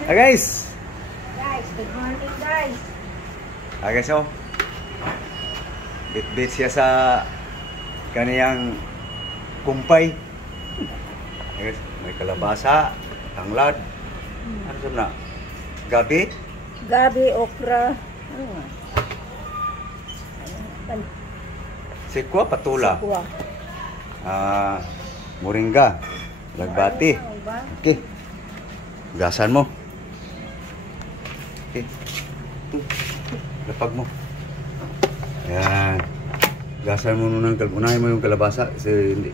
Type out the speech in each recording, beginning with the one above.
Guys. Guys, good morning guys. Guys, oh. Bit-bit siya sa kaniyang kumpay. Guys, may kalabasa, tanglad. Ano sa na? Gabi? Gabi, okra. Sikwa, patula. Sikwa. Moringa. Lagbati. Okay. Gasan mo. Okay. Lapag mo. Ayan. Gasan mo nung unahin mo yung kalabasa. Kasi hindi.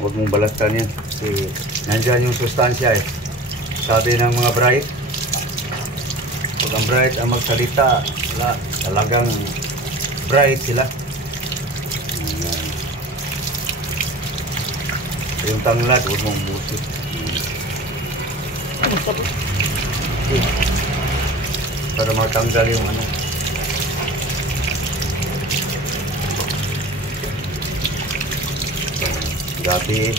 Huwag mong balastan yan. Kasi nandyan yung sustansya eh. Sabi ng mga bright. Pag ang bright ang magsalita, talagang bright sila. Ayan. Yung tanglad, huwag mong busit. Okay. Para matanggal yung ano. Gabi,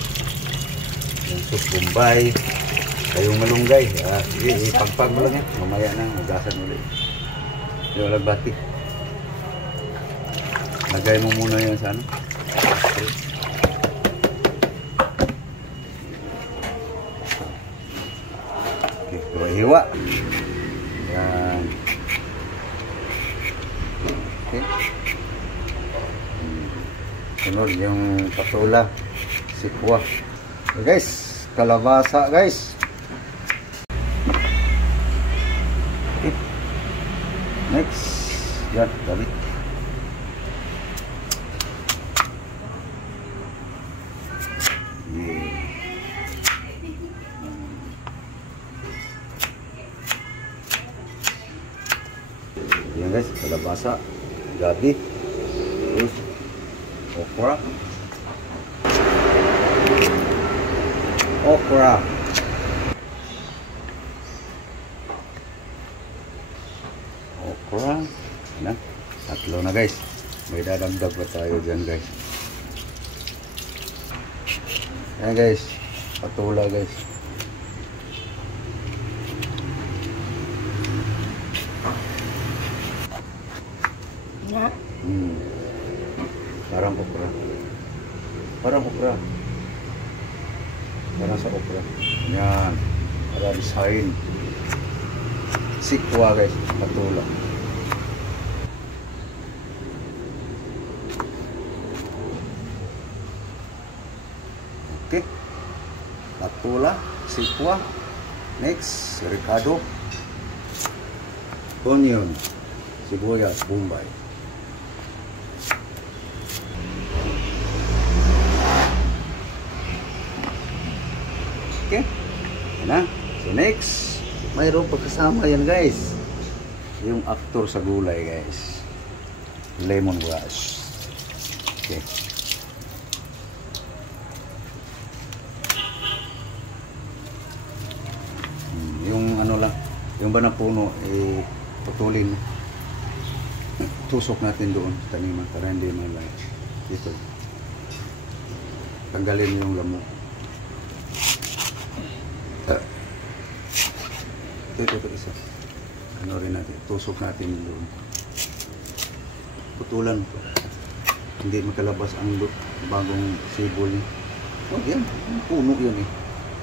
yung soup Bombay, kayong malunggay. Sige, ipagpag mo lang yan. Mamaya na, magasan ulit. Yung lagbati. Lagay mo muna yan sa ano. Okay, hiwa. Yan. Okay. Sunod yung patula. Sikwa. Okay guys, kalabasa guys. Okay. Next. Yan, gabi. Yan guys, kalabasa, gabi, terus okra, na, tatlo na guys. May dadagdag pa tayo dyan guys. Yan guys, patula guys. Parang okra. Parang sa okra. Yan. Para design. Sikwa guys. Patula. Okay. Patula. Sikwa. Next. Ricado. Onion. Sibuyas. Bombay. Okay. Yan na. So next, mayroon pagkasama yan guys. Yung actor sa gulay guys. Lemongrass. Okay. Yung ano lang, yung banang puno, putulin. Tusok natin doon sa taniman para hindi malay. Dito. Tanggalin yung lamok. Ito isa. Ano rin natin, tusok natin doon. Putulan po. Hindi makalabas ang bagong sibol niya. Oh, yan. Puno yun eh.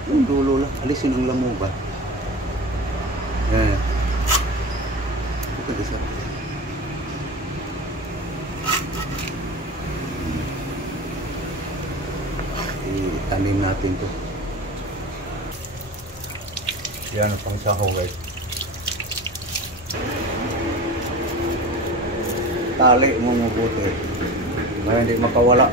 Yung dulo lang. Alisin ang lamok ba? Yan. Ito isa. Itanim natin to. Yan ang pang saho guys. Tali mo mabuti. May hindi makawala.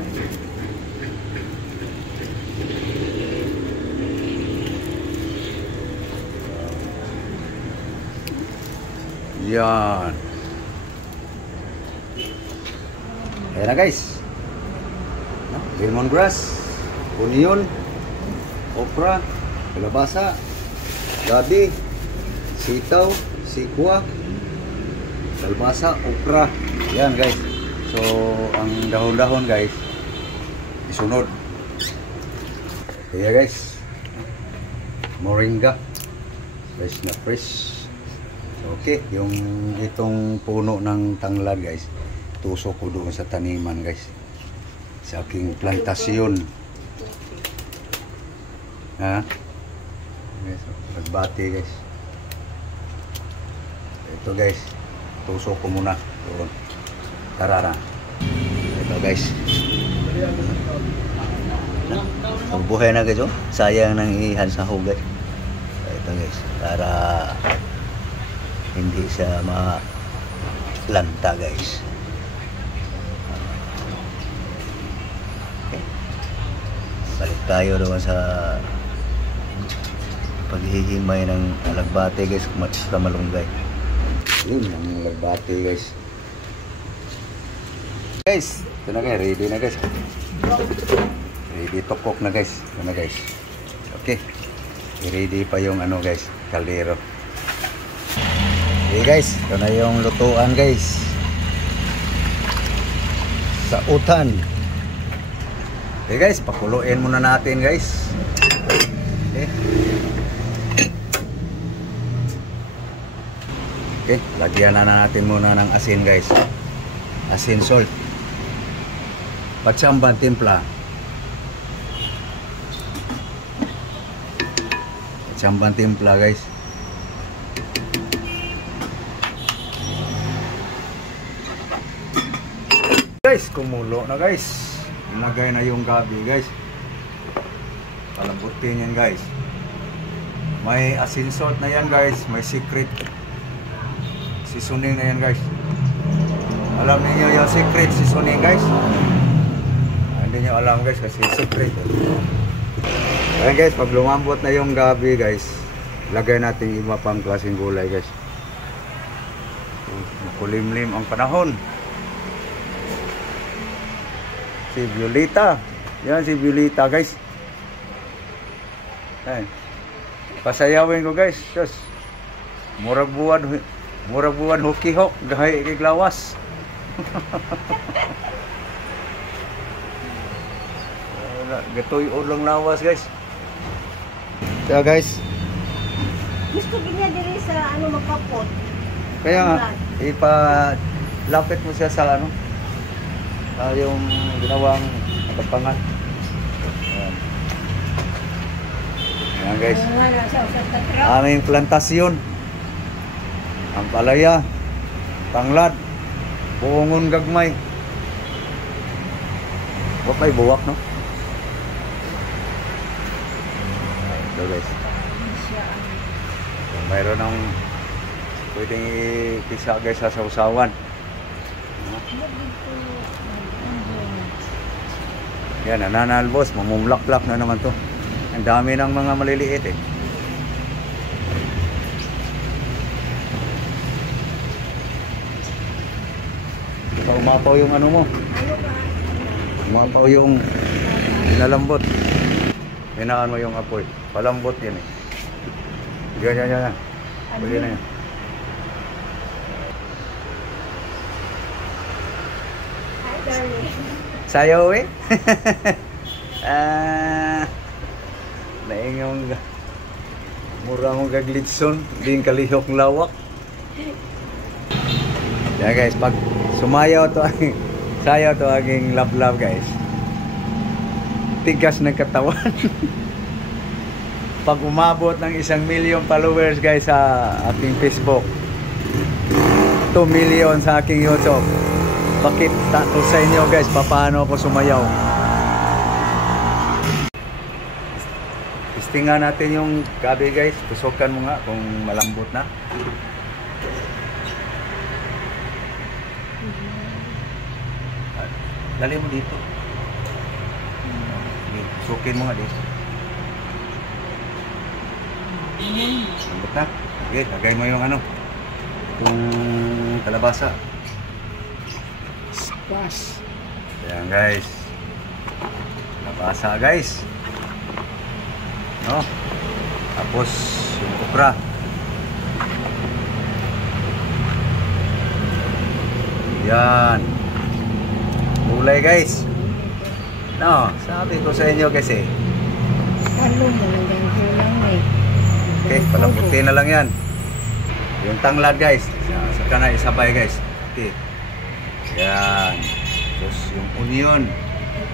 Yan. Ayan na guys. Lemongrass, onion, okra, kalabasa, gabi, sitaw, sikwa, kalbasa, okra. Yan guys. So ang dahon-dahon guys isunod. Kaya guys, moringa. Fresh na fresh. Okay, yung itong puno ng tanglad guys, tusok ko doon sa taniman guys. Sa aking plantasyon. Ha? Guys, nagbati guys. Ito guys, tusok ko muna doon. Tara na. Ito guys. Buhay na guys, oh. Sayang nang ihansahog guys. Ito guys, para hindi siya malanta guys. Okay. Balik tayo doon sa paghihimay ng alagbate guys, sa malunggay. Yun ang alagbate guys. Guys, ito na guys, ready na guys. Ready to cook na guys. Ito na guys. Okay. I-ready pa yung ano guys, kaldero. Okay guys, ito na yung lutuan guys. Sa utan. Okay guys, pakuluin muna natin guys. Okay. Okay, lagyan na natin muna ng asin guys. Asin, salt. Patsambang timpla. Patsambang timpla guys. Guys, kumulo na guys. Ilagay na yung gabi guys. Palambutin yan guys. May asin salt na yan guys. May secret seasoning na yan guys. Alam niyo yung secret seasoning guys? Hindi nyo alam guys kasi secret. Ayan guys, pag lumambot na yung gabi guys, lagay natin iba pang klaseng gulay guys. Makulimlim ang panahon. Si Violeta. Yan si Violeta guys. Ayan. Pasayawin ko guys. Diyos. Murag buwan hukihok. Gahay ikiglawas. Gatoy ulang lawas guys. Kaya guys. Gusto niya diri sa ano magkapot. Kaya nga, ipalapit mo siya sa ano. Yung ginawang kapangan. Ayan. Ayan guys. Aming plantasyon. Ang palaya, tanglad, buongon gagmay. Huwag may buwak no? Ito guys. Mayroon ng pwedeng ipisa guys sa sausawan. Yan, nananalbos, mamumlak-lak na naman to. Ang dami ng mga maliliit eh. Umapaw yung ano mo. Umapaw yung pinalambot. Hinaan mo yung apoy. Palambot yan eh. Yan. Pwede na yan. Hi, darling. Sayo eh. Naingong mura mong gaglitson. Din kalihok lawak. Yeah guys, pag sumayaw to sayaw to aking love guys. Tigas ng katawan. Pag umabot ng 1 million followers guys sa aking Facebook, 2 million sa aking YouTube, bakit tato sa inyo guys paano ako sumayaw. Testingan natin yung gabi guys. Tusukan mo nga kung malambot na. Dali mo dito. Sukin mo nga dito. Lambot na. Okay, lagay mo yung ano, yung kalabasa. Squash. Ayan guys. Kalabasa guys. No? Tapos yung okra. Yan. Gulay guys. No, sabi ko sa inyo kasi Ano mo lang lang eh. Okay, palambutin na lang yan. Yung tanglad guys, saka na isabay guys. Okay. Yan. Tapos yung onion.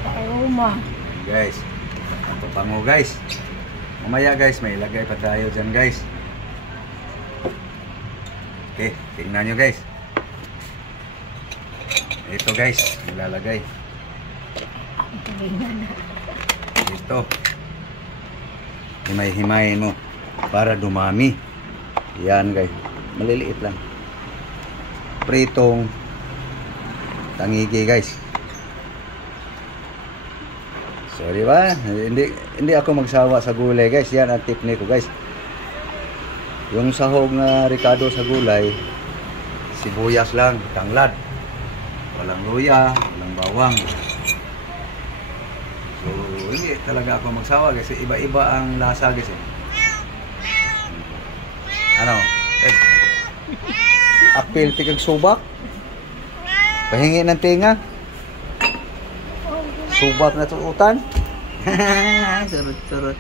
Aroma. Guys. Ito pango guys. Mamaya guys, may ilagay pa tayo dyan guys. Okay, tingnan nyo guys. Ito guys, ilalagay. Ito. Himay-himayin mo para dumami. Yan guys. Maliliit lang. Pritong tangigi guys. So di ba? Hindi ako magsawa sa gulay guys. Yan ang tip ko guys. Yung sahog na Ricardo sa gulay, sibuyas lang, tanglad. Walang luya, walang bawang. So hindi talaga ako magsawa kasi iba-iba ang lasa guys. Ano? Apil tikag subak. Pahingi ng tinga. Subak na tuutan. Surut-surut.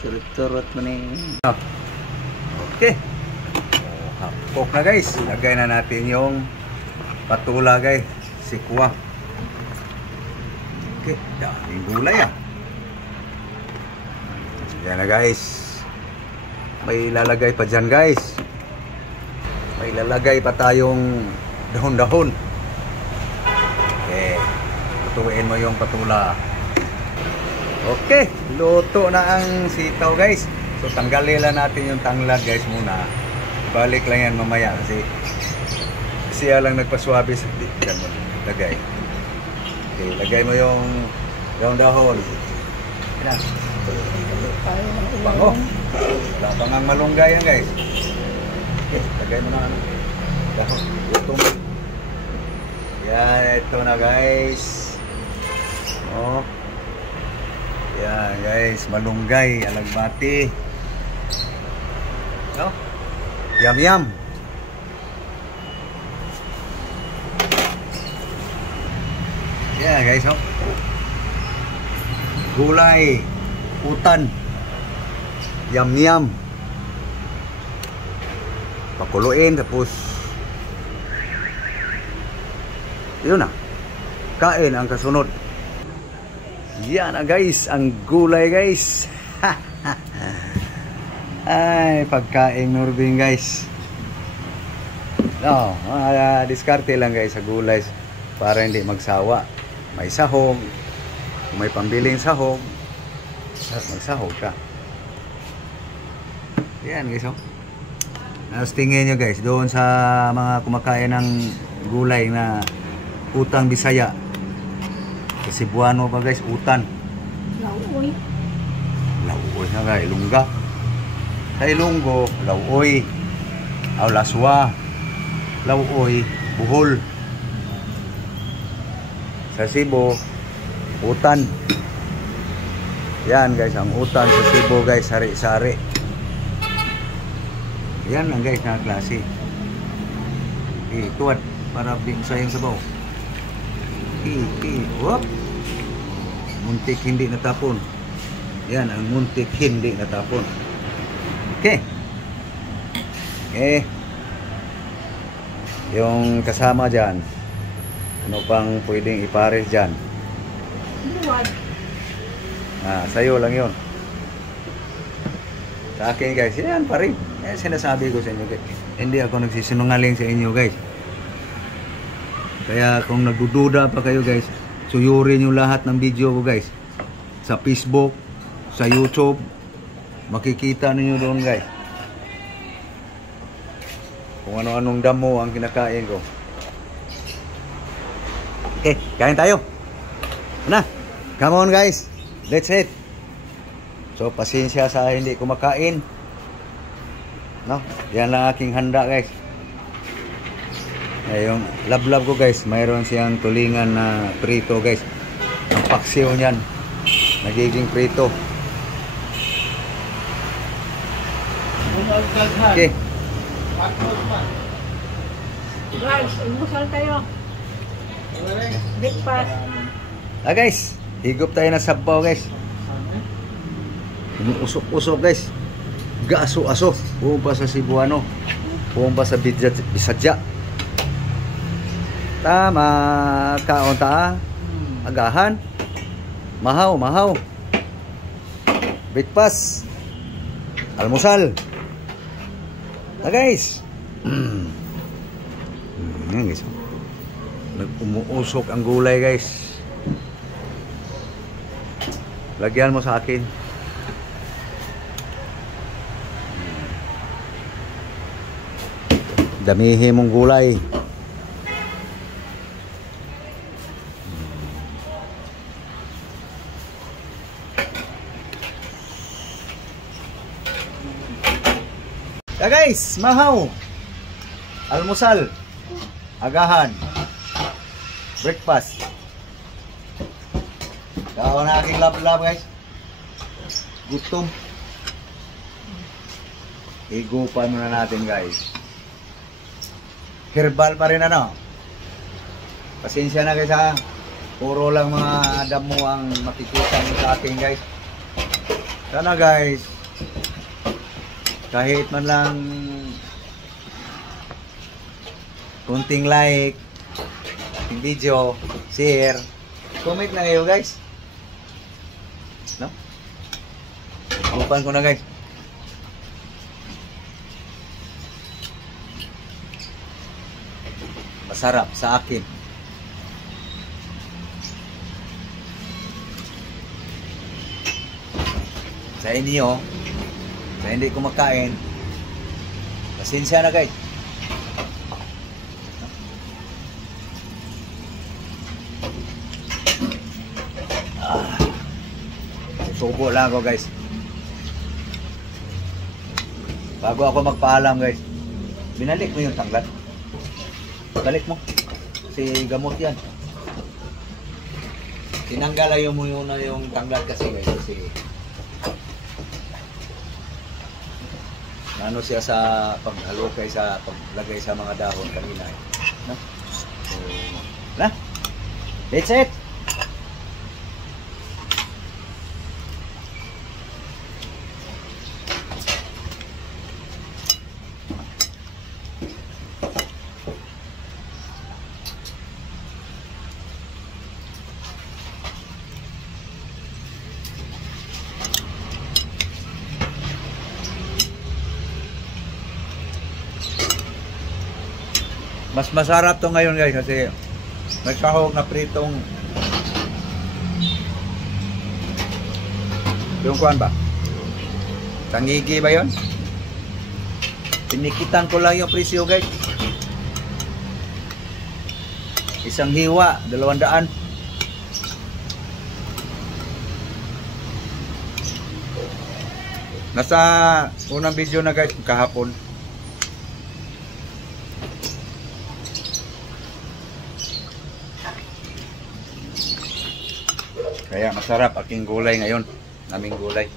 Surut-surut mo ni. Okay. Hapok na guys. Lagay na natin yung patula guys. Sikwa. Okay. Daming gulay ah. Yan na guys. May lalagay pa dyan guys. May lalagay pa tayong dahon-dahon. Okay. Lutuin mo yung patula. Okay. Luto na ang sitaw guys. So tanggalin lang natin yung tanglad guys muna. Balik lang yan mamaya kasi siya lang nagpaswabe sa dyan mo. Lagay. Okay. Lagay mo yung dahon-dahon. Yan. Bango. Wala pang ang malunggay yan guys. Okay, lagay mo na dahon. Luto mo. Yan, ito na guys. Oh. Yan guys, malunggay, alagbati. No? Yum yum. Yeah guys, oh. Gulay, utan. Yum-yum. Pakuluin tapos yun na. Kain ang kasunod. Yan na guys, ang gulay guys. Ay, pagkain Norbing guys. No, diskarte lang guys sa gulay para hindi magsawa. May sahog. Kung may pambiling sahog, magsahog ka. Yan guys, oh. Tapos tingin nyo guys, doon sa mga kumakain ng gulay na utang Bisaya. Sa Cebuano ba guys, utan. Lauoy. Lauoy na guys, Ilongga. Sa Ilonggo, lauoy. Aw laswa. Lauoy, buhol. Sa Cebu, utan. Yan guys, ang utan sa Cebu guys, sari-sari. Yan lang guys na klase. Tuwad para sayang sabaw. Whoop. Muntik hindi natapon. Yan ang muntik hindi natapon. Okay. Okay. Yung kasama dyan, ano pang pwedeng ipares dyan? Luwad. Sa'yo lang yun. Sa akin guys, yan pa rin. Sinasabi ko sa inyo guys. Hindi ako nagsisinungaling sa inyo guys. Kaya kung nagdududa pa kayo guys, suyurin yung lahat ng video ko guys. Sa Facebook, sa YouTube, makikita ninyo doon guys. Kung ano-anong damo ang kinakain ko. Okay, kain tayo. Ano? Come on guys. Let's eat. So, pasensya sa hindi kumakain. No? Yan lang aking handa guys. Yung lablab ko guys, mayroon siyang tulingan na prito guys. Ang paksiw niyan, nagiging prito. Okay. Guys, umusal tayo. Breakfast. Gaaso-aso. Buong pa sa Cebuano. Buong pa sa Bisadya. Tama. Kaunta. Agahan. Mahaw, mahaw. Breakfast. Almusal. Guys. Guys. Nag-umuusok ang gulay, guys. Lagyan mo sa akin. Damihin mong gulay. Guys, mahaw. Almusal. Agahan. Breakfast. Kawan na aking lab-lab, guys. Gutom. Igupan muna natin, guys. Herbal pa rin, ano. Pasensya na, guys, ha. Puro lang mga damo ang makikita nyo sa akin, guys. Sana, guys, kahit man lang kunting like, kunting video, share, comment na kayo, guys. No? Upan ko na, guys. Masarap sa akin. Sa inyo, sa hindi kumakain, pasensya na, guys. Subo lang ako, guys. Bago ako magpaalam, guys, binalik mo yung tanglad. Balik mo. Kasi gamot yan. Tinanggalayo mo yun na yung tanglad kasi, guys. Kasi ano siya sa paghalukay sa paglagay sa mga dahon kanina. No? So, na? That's it. Mas masarap to ngayon, guys, kasi may sahog na pritong yung kuan ba? Tangigi ba yun? Pinikitan ko lang yung presyo, guys. Isang hiwa, 200. Nasa unang video na, guys, kahapon. Kaya masarap aking gulay ngayon. Naming gulay.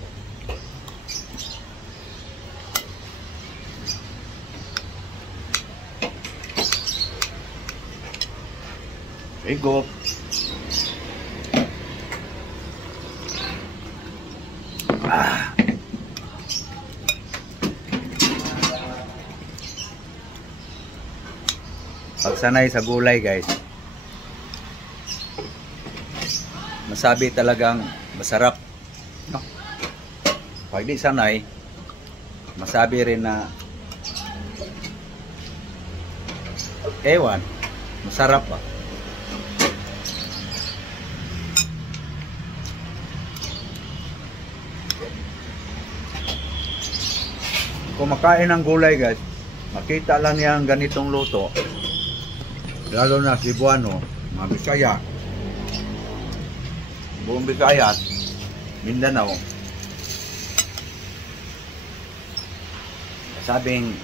Ego. Pagsanay sa gulay, guys, masabi talagang masarap, no? Pag di sanay, masabi rin na ewan, masarap ba? Kung makain ng gulay, guys, makita lang niya ang ganitong luto, lalo na Cebuano, mga Bisaya, buong Visayas, Mindanao, sabing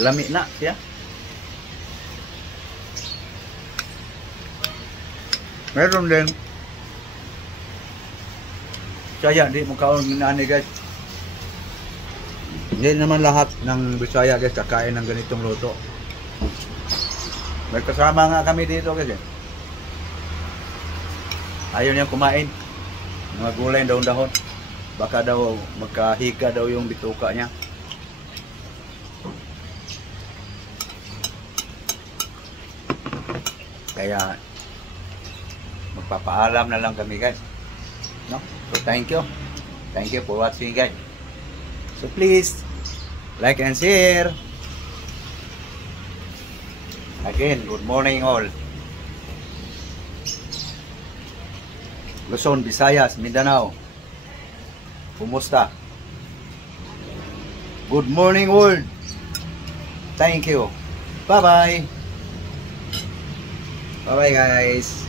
lami na siya. Meron din Bisaya, di mo kaon minani, guys. Hindi naman lahat ng Bisaya, guys, kakain ng ganitong luto. May kasama nga kami dito, guys, eh. Ayaw niya kumain mga gulay, daon-dahon. Baka daw magkahiga daw yung bituka niya. Kaya magpapaalam na lang kami guys. No? So thank you. Thank you for watching guys. So please like and share. Again, good morning all. Luzon, Visayas, Mindanao. Kumusta? Good morning world. Thank you. Bye-bye. Bye-bye guys.